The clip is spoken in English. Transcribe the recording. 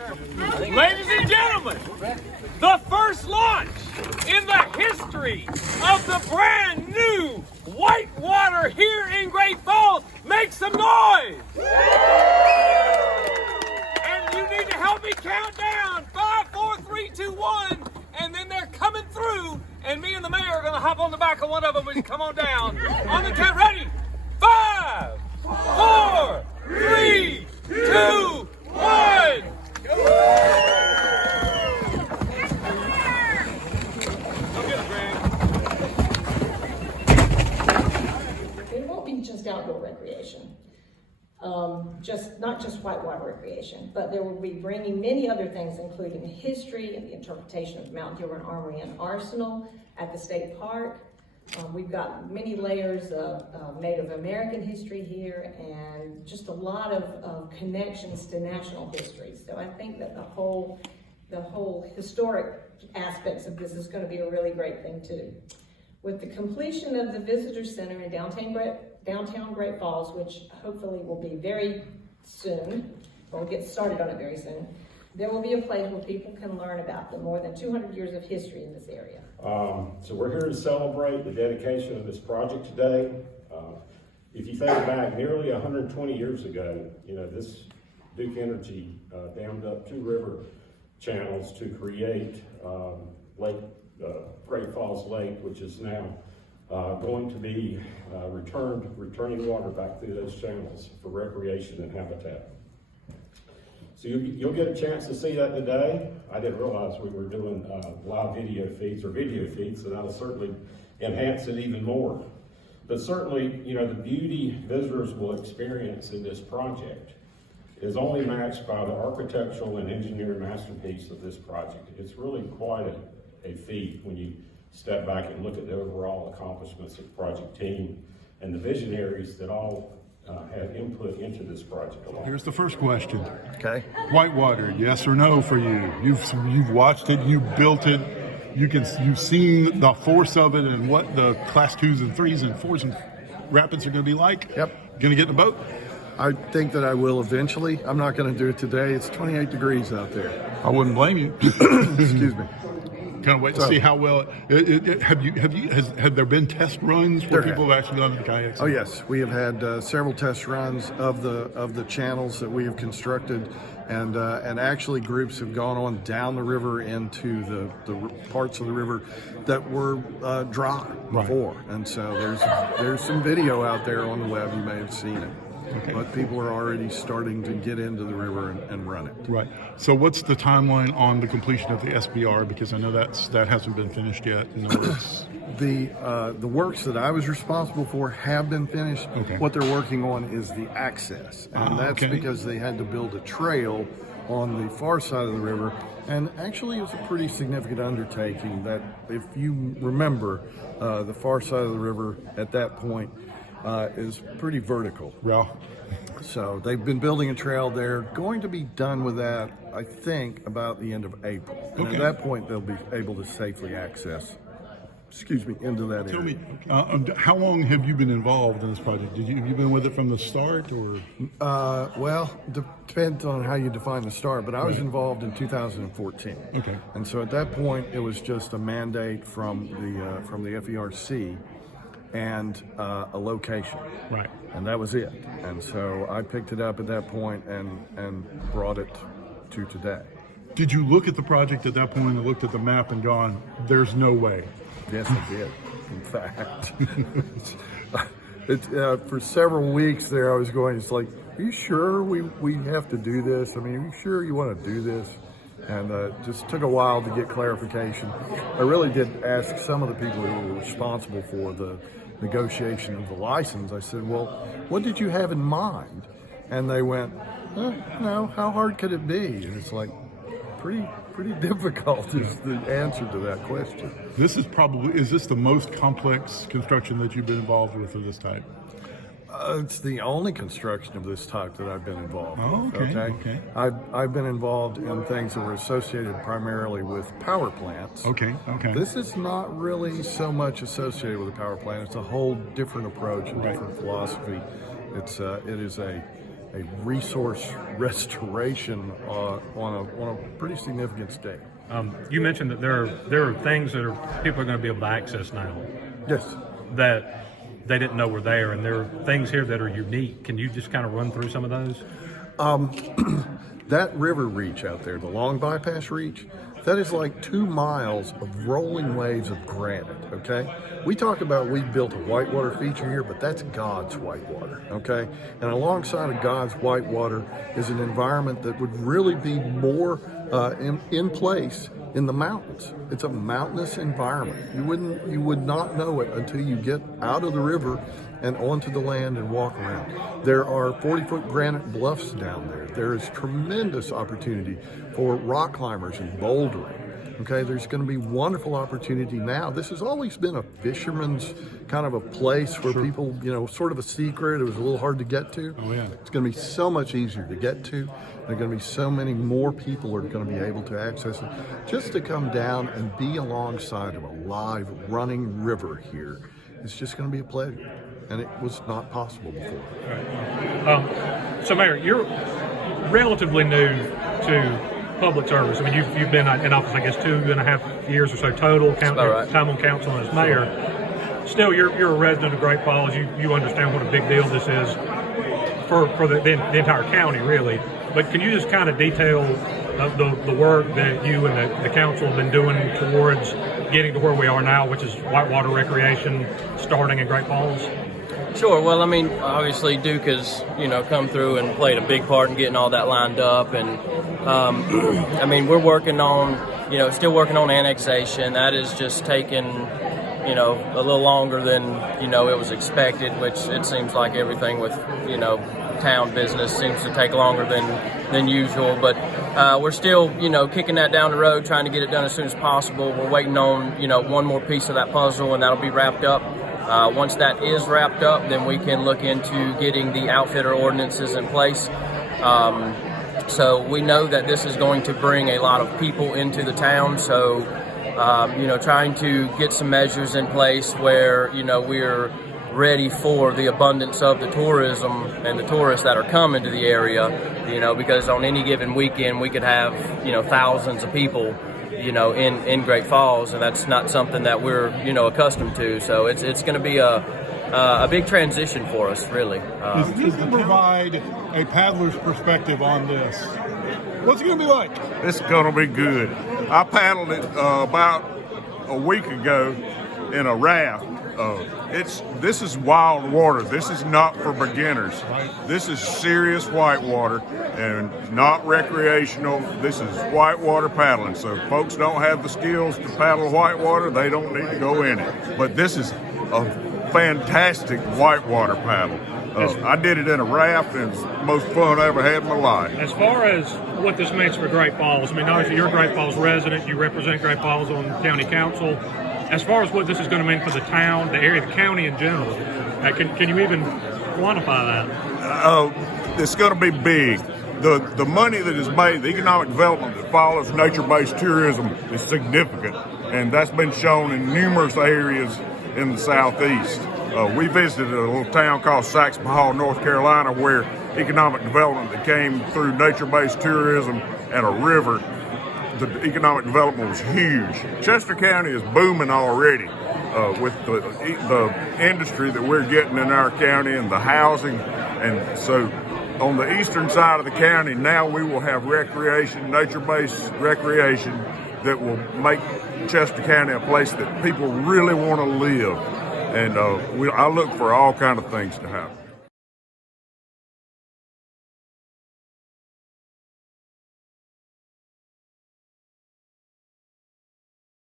Ladies and gentlemen, the first launch in the history of the brand new Whitewater here in Great Falls. Make some noise! And you need to help me count down. 5, 4, 3, 2, 1. And then they're coming through, and me and the mayor are going to hop on the back of one of them and come on down. On the count, ready? 5, 4, 3, 2, 1. It won't be just outdoor recreation, not just whitewater recreation, but there will be bringing many other things, including the history and the interpretation of Mount Gilbert Armory and Arsenal at the state park. We've got many layers of Native American history here and just a lot of connections to national history. So I think that the whole historic aspects of this is going to be a really great thing too. With the completion of the Visitor Center in downtown Great Falls, which hopefully will be very soon, or we'll get started on it very soon, there will be a place where people can learn about the more than 200 years of history in this area. So we're here to celebrate the dedication of this project today. If you think back, nearly 120 years ago, this Duke Energy dammed up 2 river channels to create Great Falls Lake, which is now going to be returning water back through those channels for recreation and habitat. So you'll get a chance to see that today. I didn't realize we were doing live video feeds, so that'll certainly enhance it even more. But certainly, the beauty visitors will experience in this project is only matched by the architectural and engineering masterpiece of this project. It's really quite a feat when you step back and look at the overall accomplishments of the project team and the visionaries that all had input into this project. Here's the first question. Okay. Whitewater, yes or no for you? You've watched it, you built it, you've seen the force of it and what the class 2s and 3s and 4s and rapids are going to be like. Yep. Going to get in the boat? I think that I will eventually. I'm not going to do it today. It's 28 degrees out there. I wouldn't blame you. Excuse me. Can't wait to see how well have there been test runs where people have actually gone to kayaks? Oh yes, we have had several test runs of the channels that we have constructed, and actually groups have gone on down the river into the parts of the river that were dry before, and so there's some video out there on the web. You may have seen it. Okay. But people are already starting to get into the river and run it. Right. So what's the timeline on the completion of the SBR? Because I know that hasn't been finished yet in the works. The works that I was responsible for have been finished. Okay. What they're working on is the access. And that's because they had to build a trail on the far side of the river. And actually it was a pretty significant undertaking that, if you remember, the far side of the river at that point is pretty vertical. Well, so they've been building a trail. They're going to be done with that, I think, about the end of April. And at that point, they'll be able to safely access, into that area. Tell me, how long have you been involved in this project? Have you been with it from the start, or? Well, depends on how you define the start, but I was involved in 2014. Okay. And so at that point, it was just a mandate from the FERC and a location. Right. And that was it. And so I picked it up at that point and brought it to today. Did you look at the project at that point and looked at the map and gone, there's no way? Yes, I did, in fact. For several weeks there, I was going, it's like, are you sure we have to do this? I mean, are you sure you want to do this? And just took a while to get clarification. I really did ask some of the people who were responsible for the negotiation of the license. I said, well, what did you have in mind? And they went, no, how hard could it be? And it's like, pretty difficult is the answer to that question. Is this the most complex construction that you've been involved with of this type? It's the only construction of this type that I've been involved with. Okay. I've been involved in things that were associated primarily with power plants. Okay. This is not really so much associated with a power plant. It's a whole different approach and different philosophy. It is a a resource restoration on a pretty significant scale. You mentioned that there are things that people are going to be able to access now Yes. that they didn't know were there, and there are things here that are unique. Can you just kind of run through some of those? That river reach out there, the long bypass reach, that is like 2 miles of rolling waves of granite, okay? We talk about we built a whitewater feature here, but that's God's whitewater, okay? And alongside of God's whitewater is an environment that would really be more in place in the mountains. It's a mountainous environment. You would not know it until you get out of the river and onto the land and walk around. There are 40-foot granite bluffs down there. There is tremendous opportunity for rock climbers and bouldering. Okay, there's going to be wonderful opportunity now. This has always been a fisherman's kind of a place where people, sort of a secret. It was a little hard to get to. Oh, yeah. It's going to be so much easier to get to. There are going to be so many more people are going to be able to access it. Just to come down and be alongside of a live running river here is just going to be a pleasure. And it was not possible before. So, Mayor, you're relatively new to public service. I mean, you've been in office, I guess, 2.5 years or so total, time on council as mayor. Still, you're a resident of Great Falls. You understand what a big deal this is for the entire county, really. But can you just kind of detail the work that you and the council have been doing towards getting to where we are now, which is whitewater recreation starting in Great Falls? Sure. Well, I mean, obviously Duke has, come through and played a big part in getting all that lined up. And, I mean, we're working on, still working on annexation. That is just taken, a little longer than, it was expected, which it seems like everything with, town business seems to take longer than usual. But we're still, kicking that down the road, trying to get it done as soon as possible. We're waiting on, one more piece of that puzzle, and that'll be wrapped up. Once that is wrapped up, then we can look into getting the outfitter ordinances in place. So we know that this is going to bring a lot of people into the town. So, trying to get some measures in place where, we're ready for the abundance of the tourism and the tourists that are coming to the area, because on any given weekend we could have, thousands of people in Great Falls, and that's not something that we're, accustomed to. So it's going to be a big transition for us, really. Does this provide a paddler's perspective on this? What's it going to be like? It's going to be good. I paddled it about a week ago in a raft. This is wild water. This is not for beginners. This is serious whitewater and not recreational. This is whitewater paddling. So if folks don't have the skills to paddle whitewater, they don't need to go in it. But this is a fantastic whitewater paddle. I did it in a raft, and it's the most fun I ever had in my life. As far as what this means for Great Falls, I mean, obviously you're a Great Falls resident. You represent Great Falls on county council. As far as what this is going to mean for the town, the area, the county in general, can you even quantify that? It's going to be big. The money that is made, the economic development that follows nature-based tourism is significant, and that's been shown in numerous areas in the southeast. We visited a little town called Saxon Hall, North Carolina, where economic development that came through nature-based tourism and a river, the economic development was huge. Chester County is booming already with the industry that we're getting in our county and the housing. And so on the eastern side of the county, now we will have recreation, nature-based recreation that will make Chester County a place that people really want to live. And I look for all kind of things to happen.